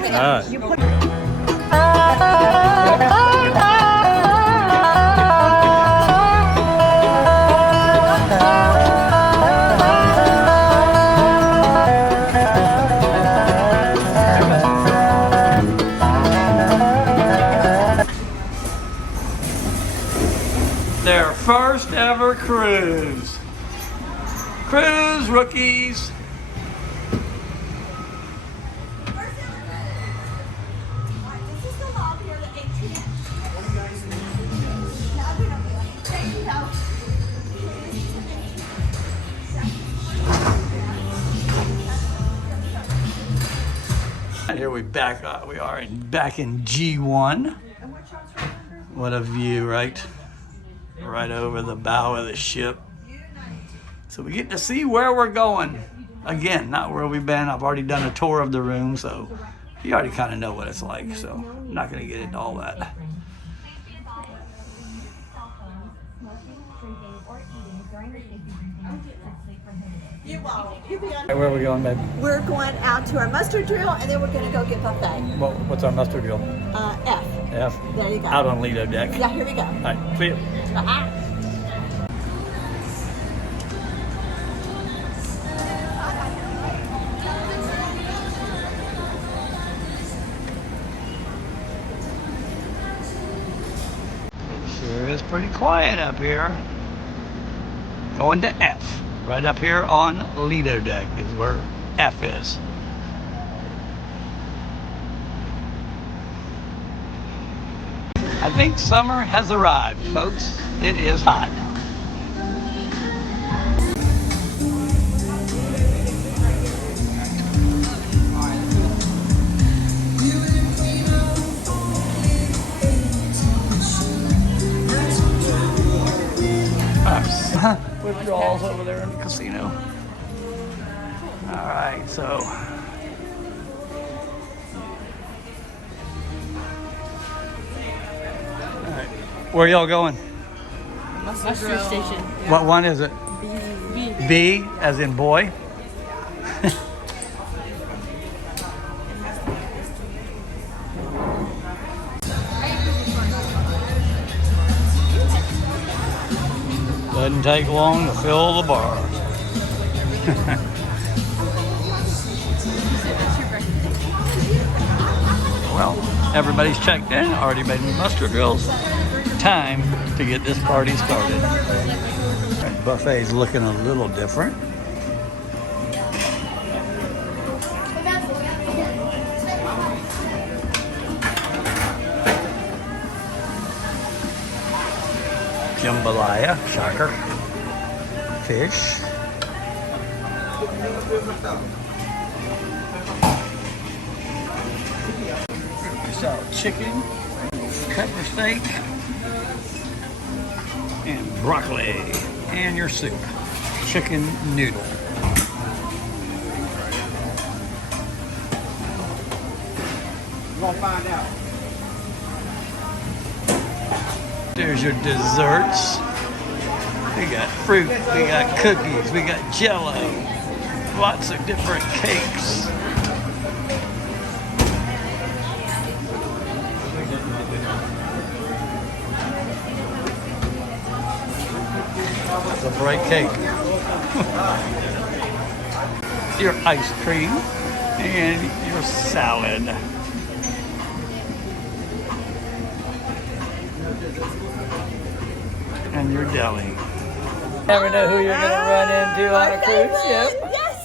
here we go. All right. You put Their first ever cruise. Cruise rookies. Here we are back in G1. What a view, right? Right over the bow of the ship. So we get to see where we're going. Again, not where we've been. I've already done a tour of the room, so you already kind of know what it's like. So I'm not going to get into all that. Where are we going, babe? We're going out to our mustard drill, and then we're going to go get buffet. What's our mustard drill? F. F? There you go. Out on Lido deck. Yeah, here we go. All right, clear. Sure is pretty quiet up here. Going to F. Right up here on Lido deck is where F is. I think summer has arrived, folks. It is hot. Withdrawals over there in the casino. All right, so where y'all going? Mustard station. What one is it? B. B as in boy. Doesn't take long to fill the bar. Well, everybody's checked in, already made me mustard grills. Time to get this party started. The buffet's looking a little different. Jambalaya, shocker, fish, chicken, pepper steak, and broccoli, and your soup, chicken noodle. We'll find out. There's your desserts. We got fruit, we got cookies, we got jello, lots of different cakes. It's a bright cake. Your ice cream and your salad. And your deli. Never know who you're going to run into on a cruise ship. Yes.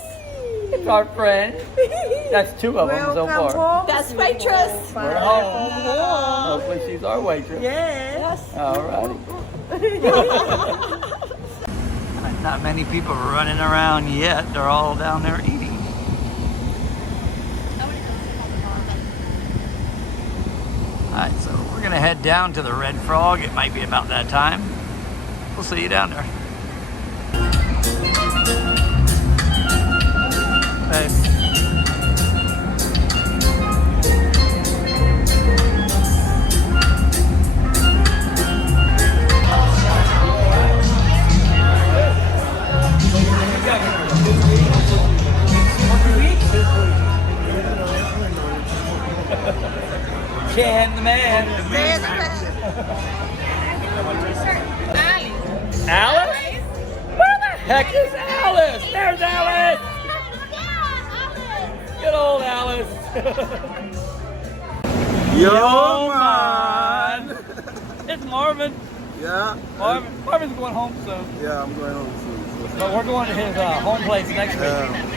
It's our friend. That's two of them so far. That's waitress. We're home. Hopefully she's our waitress. Yes. All right. Not many people are running around yet. They're all down there eating. All right, so we're going to head down to the Red Frog. It might be about that time. We'll see you down there. Hey. Can the man. Say the Alice? Where the heck is Alice? There's Alice! Good old Alice. Yo, man. It's Marvin. Yeah. Marvin's going home soon. Yeah, I'm going home soon. But we're going to his home place next week.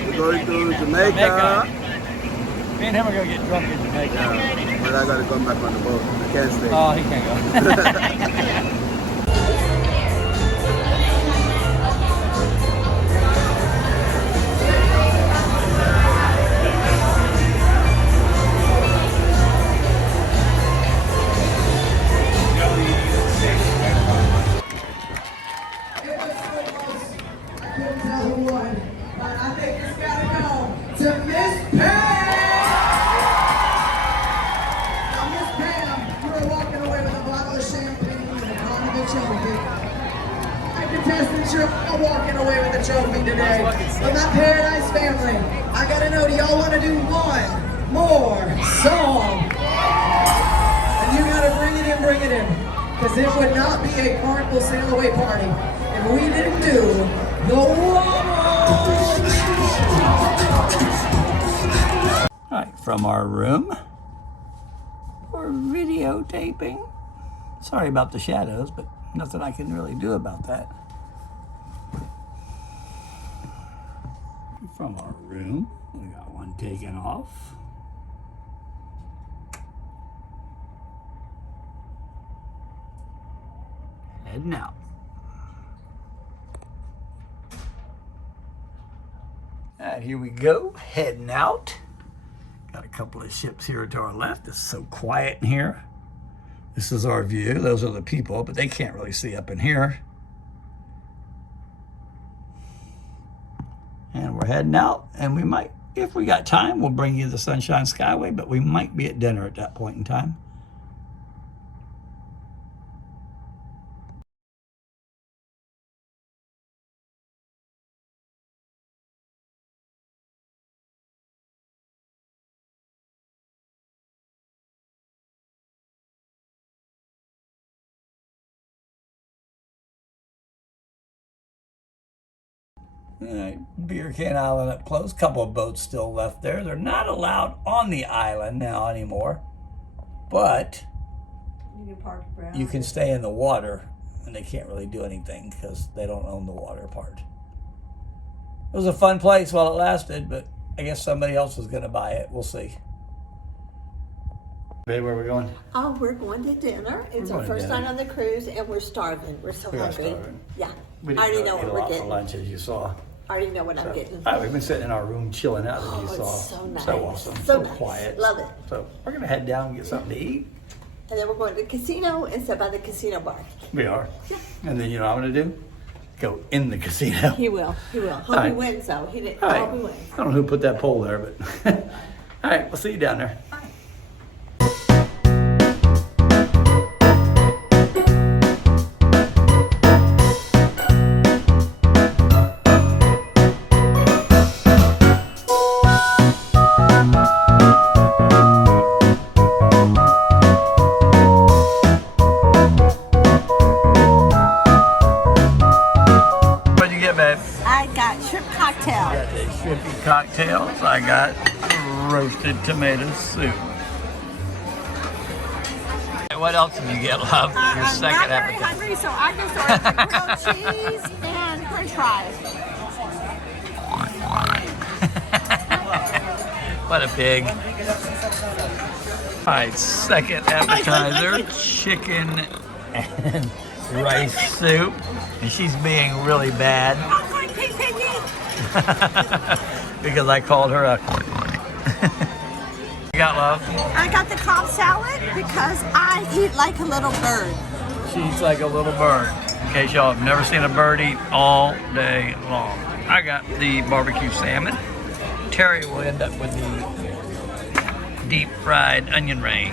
We're going to Jamaica. Me and him are going to get drunk in Jamaica. Yeah, but I got to come back on the boat. I can't stay. Oh, he can't go. I think it's gotta go to Miss Pam. Now, Miss Pam, you are walking away with a bottle of champagne and a Carnival trophy. My contestants, you're all walking away with a trophy today. But my Paradise family, I gotta know, do y'all want to do one more song? And you gotta bring it in. Because it would not be a Carnival Sailaway party if we didn't do the wobble. All right, from our room, we're videotaping. Sorry about the shadows, but nothing I can really do about that. From our room, we got one taken off. Heading out. All right, here we go, heading out. Got a couple of ships here to our left. It's so quiet in here. This is our view. Those are the people, but they can't really see up in here. And we're heading out, and we might, if we got time, we'll bring you the Sunshine Skyway, but we might be at dinner at that point in time. Beer Can Island up close. Couple of boats still left there. They're not allowed on the island now anymore, but you can stay in the water, and they can't really do anything because they don't own the water part. It was a fun place while it lasted, but I guess somebody else is going to buy it. We'll see. Babe, where are we going? Oh, we're going to dinner. It's our first night on the cruise, and we're starving. We're so hungry. Yeah. We I already know what we're for getting. lunch, as you saw. I already know what I'm getting. We've been sitting in our room chilling out, as you saw. It's so nice. So awesome. So So nice. quiet. Love it. So we're going to head down and get something to eat. And then we're going to the casino and sit by the casino bar. We are. And then you know what I'm going to do? Go in the casino. He will. He will. Hope All he right. wins, though. He didn't. All I right. hope he wins. I don't know who put that pole there, but all right, we'll see you down there. What'd you get, babe? I got shrimp cocktail. Got the shrimpy cocktails. I got roasted tomato soup. What else did you get, love? Your I'm second not very appetite. hungry, so I just ordered grilled cheese and french fries. What a pig. All right, second appetizer, chicken and rice soup. And she's being really bad I'm going pig. because I called her a... You got, love? I got the Cobb salad because I eat like a little bird. She eats like a little bird. In case y'all have never seen a bird eat all day long. I got the barbecue salmon. Terry will end up with the deep fried onion ring.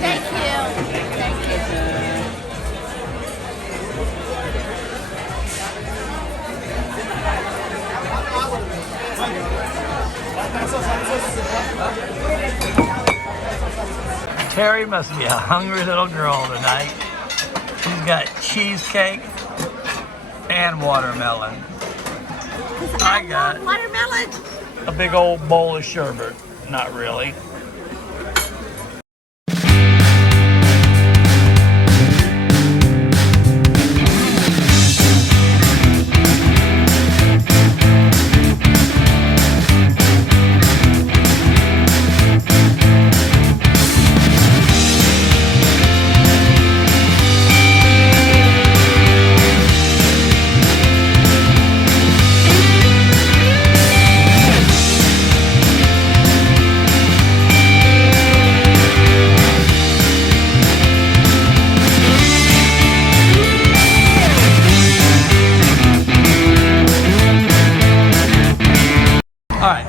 Thank you. Thank you. Terry must be a hungry little girl tonight. She's got cheesecake and watermelon. I got Watermelon. a big old bowl of sherbet. Not really.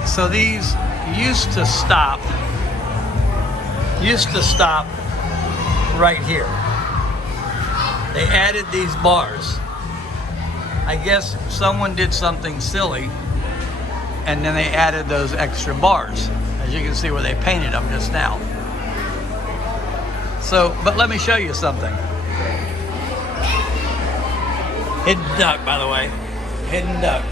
So these used to stop right here. They added these bars. I guess someone did something silly and then they added those extra bars. As you can see where they painted them just now. So, but let me show you something. Hidden duck, by the way. Hidden duck.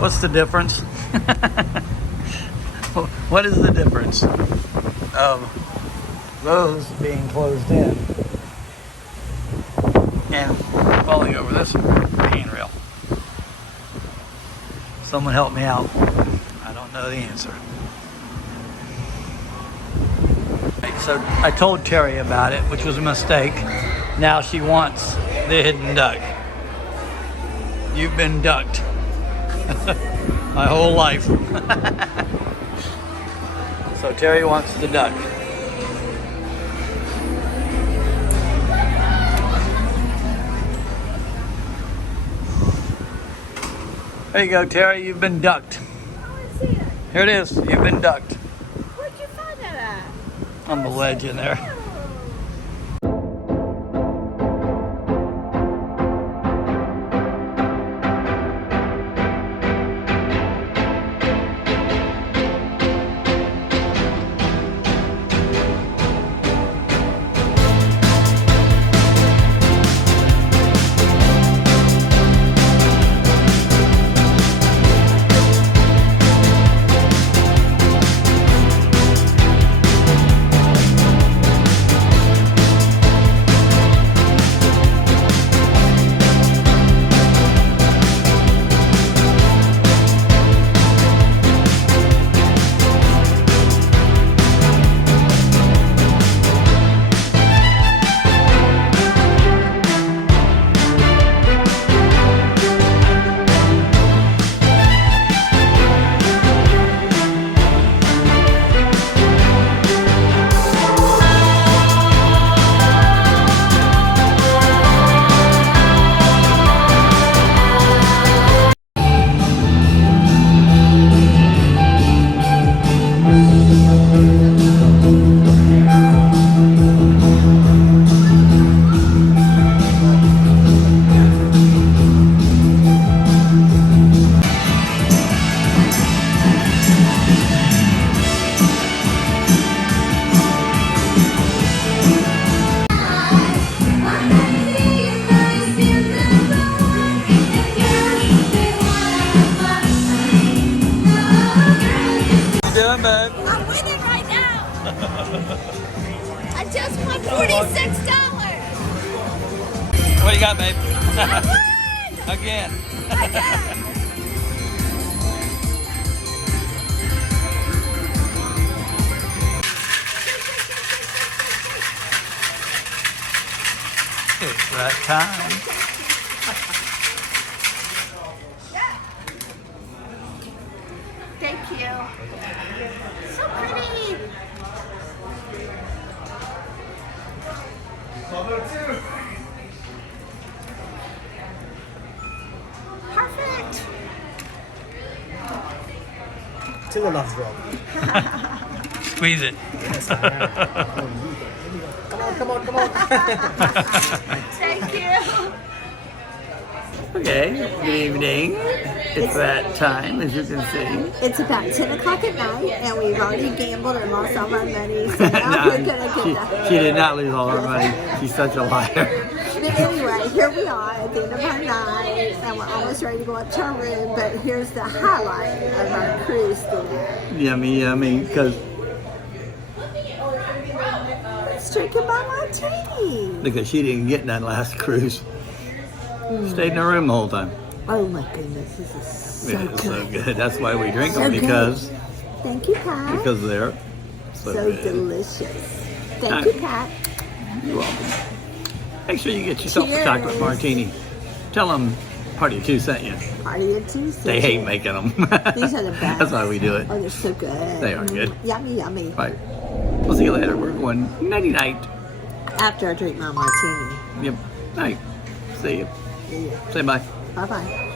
What's the difference? What is the difference of those being closed in and falling over this handrail? Someone help me out. I don't know the answer. So I told Terry about it, which was a mistake. Now she wants the hidden duck. You've been ducked. My whole life. So Terry wants the duck. There you go, Terry. You've been ducked. Here it is. You've been ducked. Where'd you find that at? On the ledge in there. I'm winning right now. I just won $46. What do you got, babe? I won! Again. It's that time. Thank you. So pretty. Perfect. To the left, bro. Squeeze it. Come on. Thank you. Okay, good evening. It's that time, as you can see. It's about 10 o'clock at night, and we've already gambled and lost all our money, so now we're gonna get the... She did not lose all her money. She's such a liar. But anyway, here we are at the end of our night, and we're almost ready to go up to our room, but here's the highlight of our cruise today. Yummy, because It's drinking my martini. she didn't get that last cruise. Stayed in her room the whole time. Oh my goodness, this is so Yeah, good. it's so good. That's why we drink So them, good. because Thank you, Pat. they're so So good. delicious. Thank Hi. you, Pat. You're welcome. Make sure you get yourself a Cheers. chocolate martini. Tell them Party 2 sent you. Party of Tuesday. They hate making them. These are the best. That's why we do it. Oh, they're so good. They are good. Yummy, yummy. Right. We'll see you later. We're going nighty-night. After I drink my martini. Yep. Night. See you. Yeah. Say bye. Bye-bye.